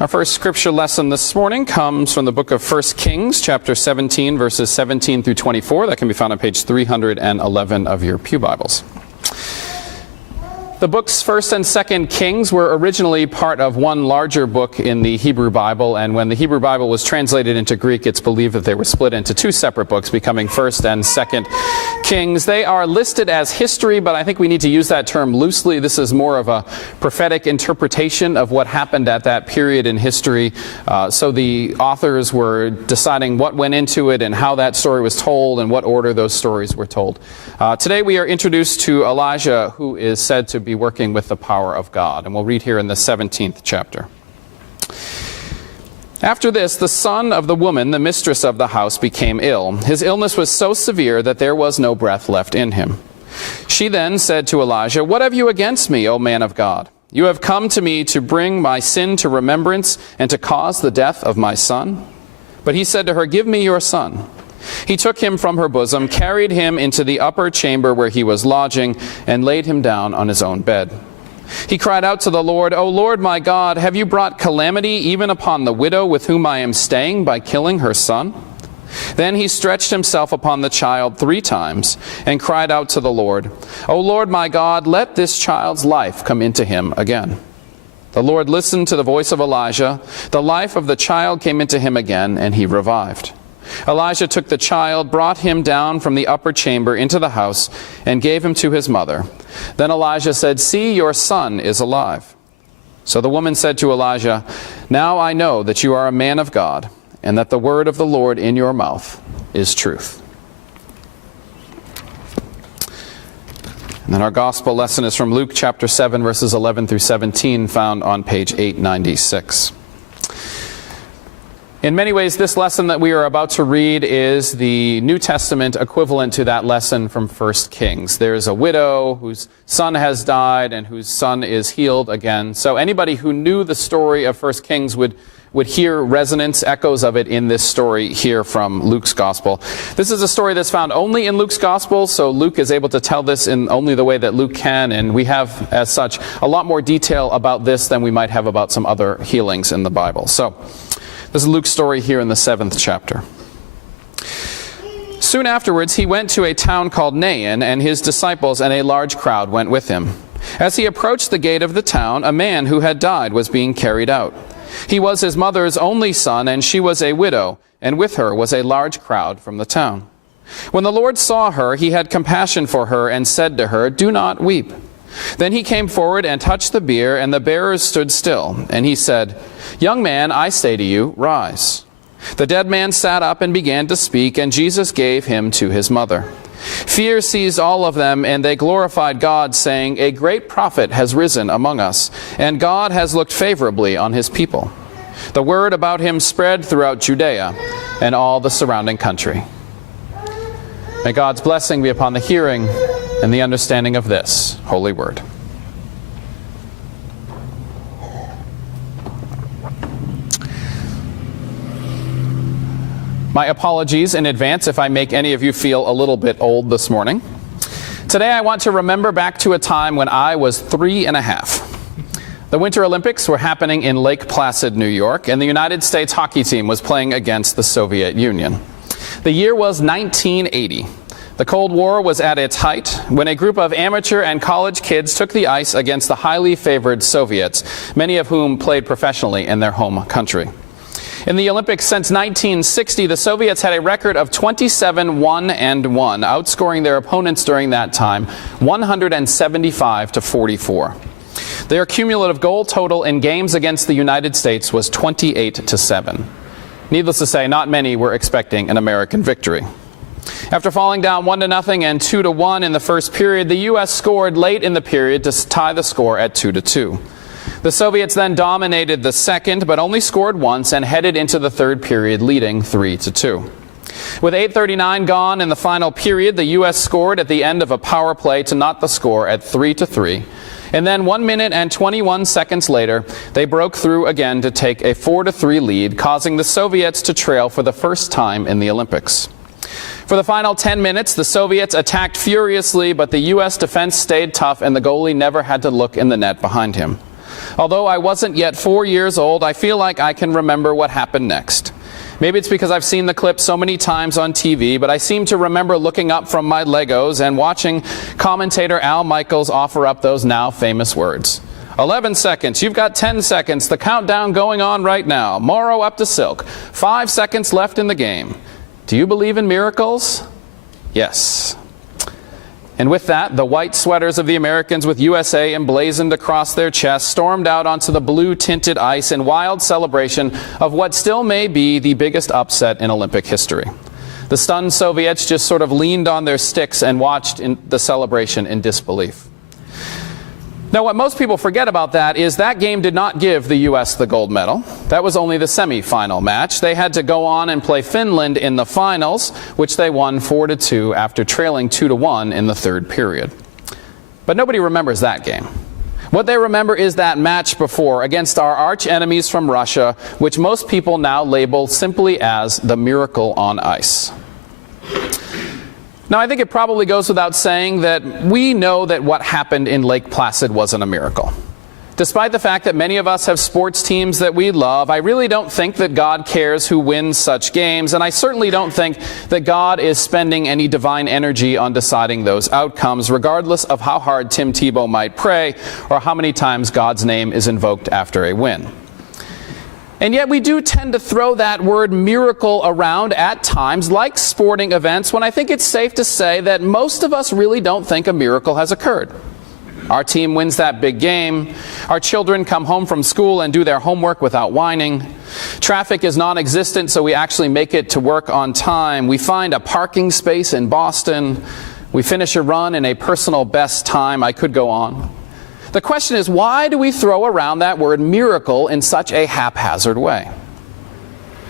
Our first scripture lesson this morning comes from the book of 1 Kings, chapter 17, verses 17 through 24. That can be found on page 311 of your pew Bibles. The books 1st and 2nd Kings were originally part of one larger book in the Hebrew Bible, and when the Hebrew Bible was translated into Greek, it's believed that they were split into two separate books, becoming 1st and 2nd Kings. They are listed as history, but I think we need to use that term loosely. This is more of a prophetic interpretation of what happened at that period in history. So the authors were deciding what went into it and how that story was told and what order those stories were told. Today we are introduced to Elijah, who is said to be working with the power of God. And we'll read here in the 17th chapter. After this, the son of the woman, the mistress of the house, became ill. His illness was so severe that there was no breath left in him. She then said to Elijah, "What have you against me, O man of God? You have come to me to bring my sin to remembrance and to cause the death of my son?" But he said to her, "Give me your son." He took him from her bosom, carried him into the upper chamber where he was lodging, and laid him down on his own bed. He cried out to the Lord, "O Lord my God, have you brought calamity even upon the widow with whom I am staying by killing her son?" Then he stretched himself upon the child 3 times and cried out to the Lord, "O Lord my God, let this child's life come into him again." The Lord listened to the voice of Elijah. The life of the child came into him again, and he revived. Elijah took the child, brought him down from the upper chamber into the house, and gave him to his mother. Then Elijah said, "See, your son is alive." So the woman said to Elijah, "Now I know that you are a man of God, and that the word of the Lord in your mouth is truth." And then our gospel lesson is from Luke chapter 7, verses 11 through 17, found on page 896. In many ways, this lesson that we are about to read is the New Testament equivalent to that lesson from 1 Kings. There's a widow whose son has died and whose son is healed again. So anybody who knew the story of 1 Kings would hear resonance, echoes of it in this story here from Luke's Gospel. This is a story that's found only in Luke's Gospel, so Luke is able to tell this in only the way that Luke can, and we have, as such, a lot more detail about this than we might have about some other healings in the Bible. So this is Luke's story here in the 7th chapter. Soon afterwards, he went to a town called Nain, and his disciples and a large crowd went with him. As he approached the gate of the town, a man who had died was being carried out. He was his mother's only son, and she was a widow, and with her was a large crowd from the town. When the Lord saw her, he had compassion for her and said to her, "Do not weep." Then he came forward and touched the bier, and the bearers stood still. And he said, "Young man, I say to you, rise." The dead man sat up and began to speak, and Jesus gave him to his mother. Fear seized all of them, and they glorified God, saying, "A great prophet has risen among us, and God has looked favorably on his people." The word about him spread throughout Judea and all the surrounding country. May God's blessing be upon the hearing and the understanding of this holy word. My apologies in advance if I make any of you feel a little bit old this morning. Today I want to remember back to a time when I was 3 and a half. The Winter Olympics were happening in Lake Placid, New York, and the United States hockey team was playing against the Soviet Union. The year was 1980. The Cold War was at its height when a group of amateur and college kids took the ice against the highly favored Soviets, many of whom played professionally in their home country. In the Olympics since 1960, the Soviets had a record of 27-1-1, outscoring their opponents during that time 175-44. Their cumulative goal total in games against the United States was 28-7. Needless to say, not many were expecting an American victory. After falling down 1-0 and 2-1 in the first period, the U.S. scored late in the period to tie the score at 2-2. The Soviets then dominated the second, but only scored once and headed into the third period, leading 3-2. With 8:39 gone in the final period, the U.S. scored at the end of a power play to knot the score at 3-3. And then 1 minute and 21 seconds later, they broke through again to take a 4-3 lead, causing the Soviets to trail for the first time in the Olympics. For the final 10 minutes, the Soviets attacked furiously, but the U.S. defense stayed tough, and the goalie never had to look in the net behind him. Although I wasn't yet 4 years old, I feel like I can remember what happened next. Maybe it's because I've seen the clip so many times on TV, but I seem to remember looking up from my Legos and watching commentator Al Michaels offer up those now famous words. 11 seconds, you've got 10 seconds, the countdown going on right now. Morrow up to silk, 5 seconds left in the game. Do you believe in miracles? Yes. And with that, the white sweaters of the Americans with USA emblazoned across their chests stormed out onto the blue-tinted ice in wild celebration of what still may be the biggest upset in Olympic history. The stunned Soviets just sort of leaned on their sticks and watched the celebration in disbelief. Now, what most people forget about that is that game did not give the U.S. the gold medal. That was only the semi-final match. They had to go on and play Finland in the finals, which they won 4-2 after trailing 2-1 in the third period. But nobody remembers that game. What they remember is that match before against our arch enemies from Russia, which most people now label simply as the miracle on ice. Now, I think it probably goes without saying that we know that what happened in Lake Placid wasn't a miracle. Despite the fact that many of us have sports teams that we love, I really don't think that God cares who wins such games, and I certainly don't think that God is spending any divine energy on deciding those outcomes, regardless of how hard Tim Tebow might pray or how many times God's name is invoked after a win. And yet we do tend to throw that word miracle around at times, like sporting events, when I think it's safe to say that most of us really don't think a miracle has occurred. Our team wins that big game. Our children come home from school and do their homework without whining. Traffic is non-existent, so we actually make it to work on time. We find a parking space in Boston. We finish a run in a personal best time. I could go on. The question is, why do we throw around that word miracle in such a haphazard way?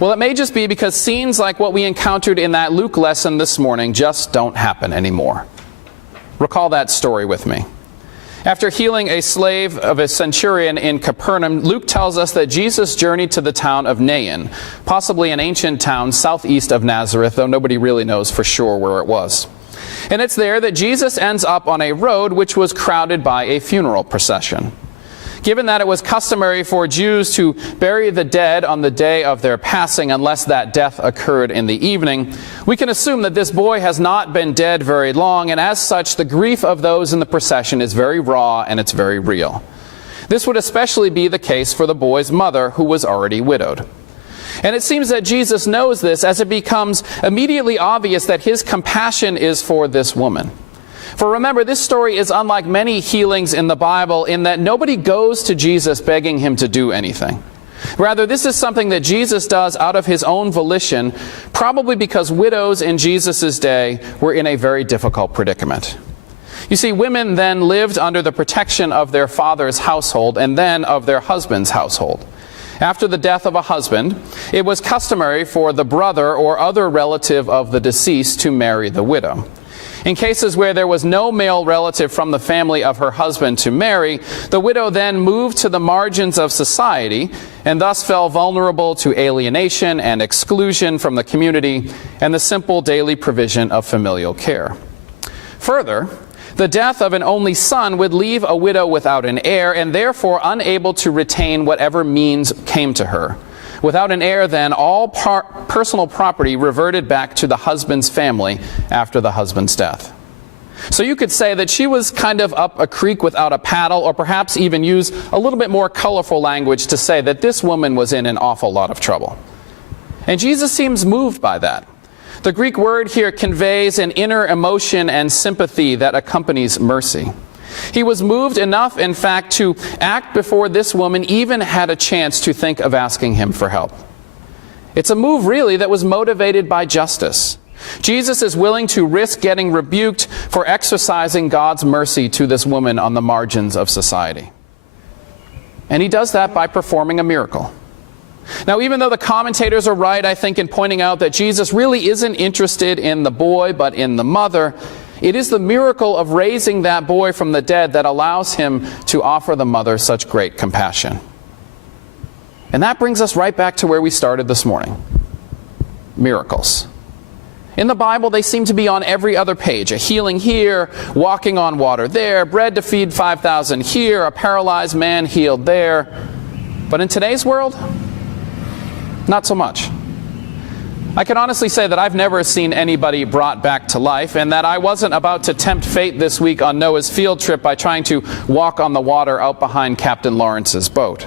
Well, it may just be because scenes like what we encountered in that Luke lesson this morning just don't happen anymore. Recall that story with me. After healing a slave of a centurion in Capernaum, Luke tells us that Jesus journeyed to the town of Nain, possibly an ancient town southeast of Nazareth, though nobody really knows for sure where it was. And it's there that Jesus ends up on a road which was crowded by a funeral procession. Given that it was customary for Jews to bury the dead on the day of their passing unless that death occurred in the evening, we can assume that this boy has not been dead very long, and as such, the grief of those in the procession is very raw and it's very real. This would especially be the case for the boy's mother, who was already widowed. And it seems that Jesus knows this, as it becomes immediately obvious that his compassion is for this woman. For remember, this story is unlike many healings in the Bible in that nobody goes to Jesus begging him to do anything. Rather, this is something that Jesus does out of his own volition, probably because widows in Jesus' day were in a very difficult predicament. You see, women then lived under the protection of their father's household and then of their husband's household. After the death of a husband, it was customary for the brother or other relative of the deceased to marry the widow. In cases where there was no male relative from the family of her husband to marry, the widow then moved to the margins of society and thus fell vulnerable to alienation and exclusion from the community and the simple daily provision of familial care. Further, the death of an only son would leave a widow without an heir and therefore unable to retain whatever means came to her. Without an heir, then, all personal property reverted back to the husband's family after the husband's death. So you could say that she was kind of up a creek without a paddle, or perhaps even use a little bit more colorful language to say that this woman was in an awful lot of trouble. And Jesus seems moved by that. The Greek word here conveys an inner emotion and sympathy that accompanies mercy. He was moved enough, in fact, to act before this woman even had a chance to think of asking him for help. It's a move, really, that was motivated by justice. Jesus is willing to risk getting rebuked for exercising God's mercy to this woman on the margins of society. And he does that by performing a miracle. Now, even though the commentators are right, I think, in pointing out that Jesus really isn't interested in the boy, but in the mother, it is the miracle of raising that boy from the dead that allows him to offer the mother such great compassion. And that brings us right back to where we started this morning. Miracles. In the Bible, they seem to be on every other page. A healing here, walking on water there, bread to feed 5,000 here, a paralyzed man healed there. But in today's world, not so much. I can honestly say that I've never seen anybody brought back to life, and that I wasn't about to tempt fate this week on Noah's field trip by trying to walk on the water out behind Captain Lawrence's boat.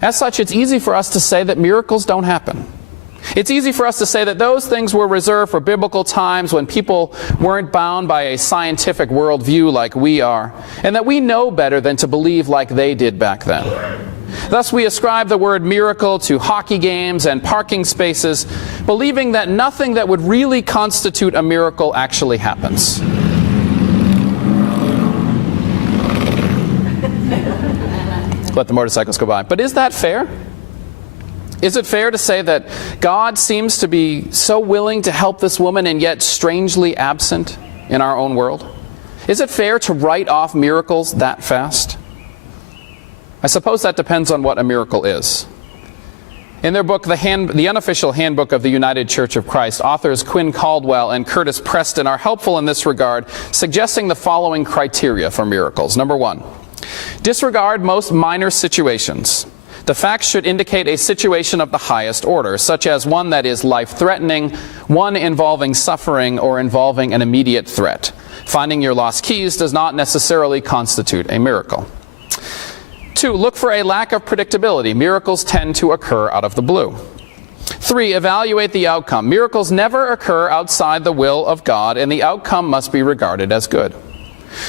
As such, it's easy for us to say that miracles don't happen. It's easy for us to say that those things were reserved for biblical times when people weren't bound by a scientific worldview like we are, and that we know better than to believe like they did back then. Thus, we ascribe the word miracle to hockey games and parking spaces, believing that nothing that would really constitute a miracle actually happens. Let the motorcycles go by. But is that fair? Is it fair to say that God seems to be so willing to help this woman and yet strangely absent in our own world? Is it fair to write off miracles that fast? I suppose that depends on what a miracle is. In their book, The Unofficial Handbook of the United Church of Christ, authors Quinn Caldwell and Curtis Preston are helpful in this regard, suggesting the following criteria for miracles. Number 1, disregard most minor situations. The facts should indicate a situation of the highest order, such as one that is life-threatening, one involving suffering, or involving an immediate threat. Finding your lost keys does not necessarily constitute a miracle. 2, look for a lack of predictability. Miracles tend to occur out of the blue. 3, evaluate the outcome. Miracles never occur outside the will of God, and the outcome must be regarded as good.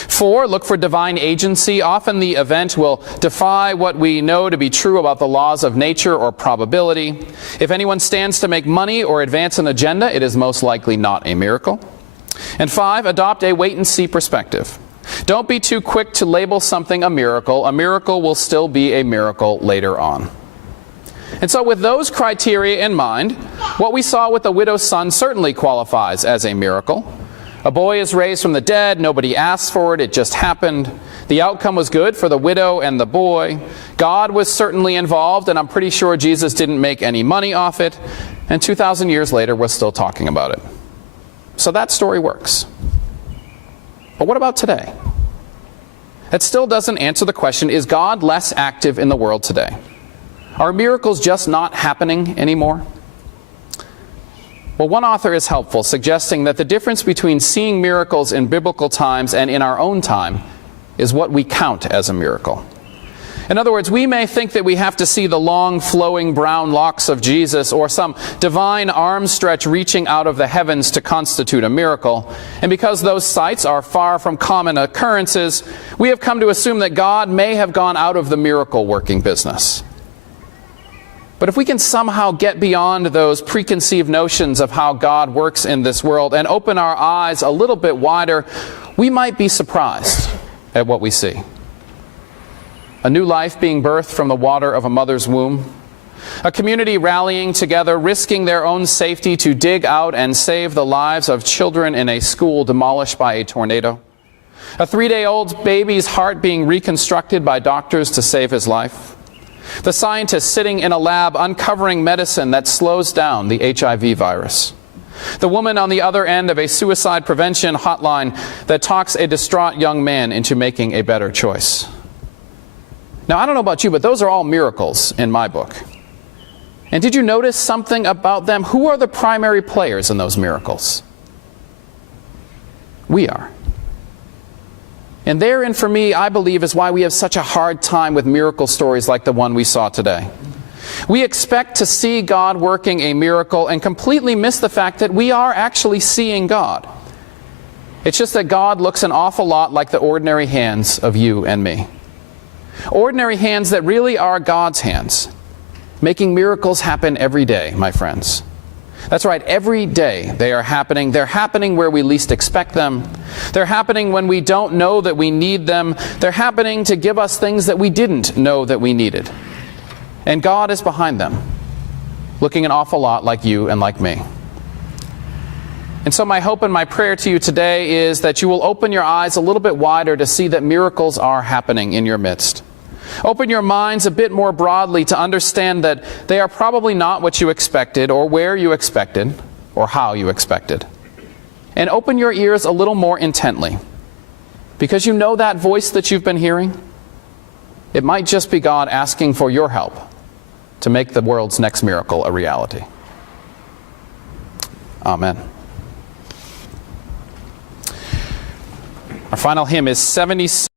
4, look for divine agency. Often the event will defy what we know to be true about the laws of nature or probability. If anyone stands to make money or advance an agenda, it is most likely not a miracle. And 5, adopt a wait-and-see perspective. Don't be too quick to label something a miracle. A miracle will still be a miracle later on. And so with those criteria in mind, what we saw with the widow's son certainly qualifies as a miracle. A boy is raised from the dead. Nobody asked for it. It just happened. The outcome was good for the widow and the boy. God was certainly involved, and I'm pretty sure Jesus didn't make any money off it. And 2,000 years later, we're still talking about it. So that story works. But what about today? That still doesn't answer the question, is God less active in the world today? Are miracles just not happening anymore? Well, one author is helpful, suggesting that the difference between seeing miracles in biblical times and in our own time is what we count as a miracle. In other words, we may think that we have to see the long, flowing brown locks of Jesus or some divine arm stretch reaching out of the heavens to constitute a miracle. And because those sights are far from common occurrences, we have come to assume that God may have gone out of the miracle-working business. But if we can somehow get beyond those preconceived notions of how God works in this world and open our eyes a little bit wider, we might be surprised at what we see. A new life being birthed from the water of a mother's womb. A community rallying together, risking their own safety to dig out and save the lives of children in a school demolished by a tornado. A 3-day-old baby's heart being reconstructed by doctors to save his life. The scientist sitting in a lab uncovering medicine that slows down the HIV virus. The woman on the other end of a suicide prevention hotline that talks a distraught young man into making a better choice. Now, I don't know about you, but those are all miracles in my book. And did you notice something about them? Who are the primary players in those miracles? We are. And therein, for me, I believe, is why we have such a hard time with miracle stories like the one we saw today. We expect to see God working a miracle and completely miss the fact that we are actually seeing God. It's just that God looks an awful lot like the ordinary hands of you and me. Ordinary hands that really are God's hands, making miracles happen every day, my friends. That's right, every day they are happening. They're happening where we least expect them. They're happening when we don't know that we need them. They're happening to give us things that we didn't know that we needed. And God is behind them, looking an awful lot like you and like me. And so my hope and my prayer to you today is that you will open your eyes a little bit wider to see that miracles are happening in your midst. Open your minds a bit more broadly to understand that they are probably not what you expected or where you expected, or how you expected. And open your ears a little more intently, because you know that voice that you've been hearing? It might just be God asking for your help to make the world's next miracle a reality. Amen. Our final hymn is 76.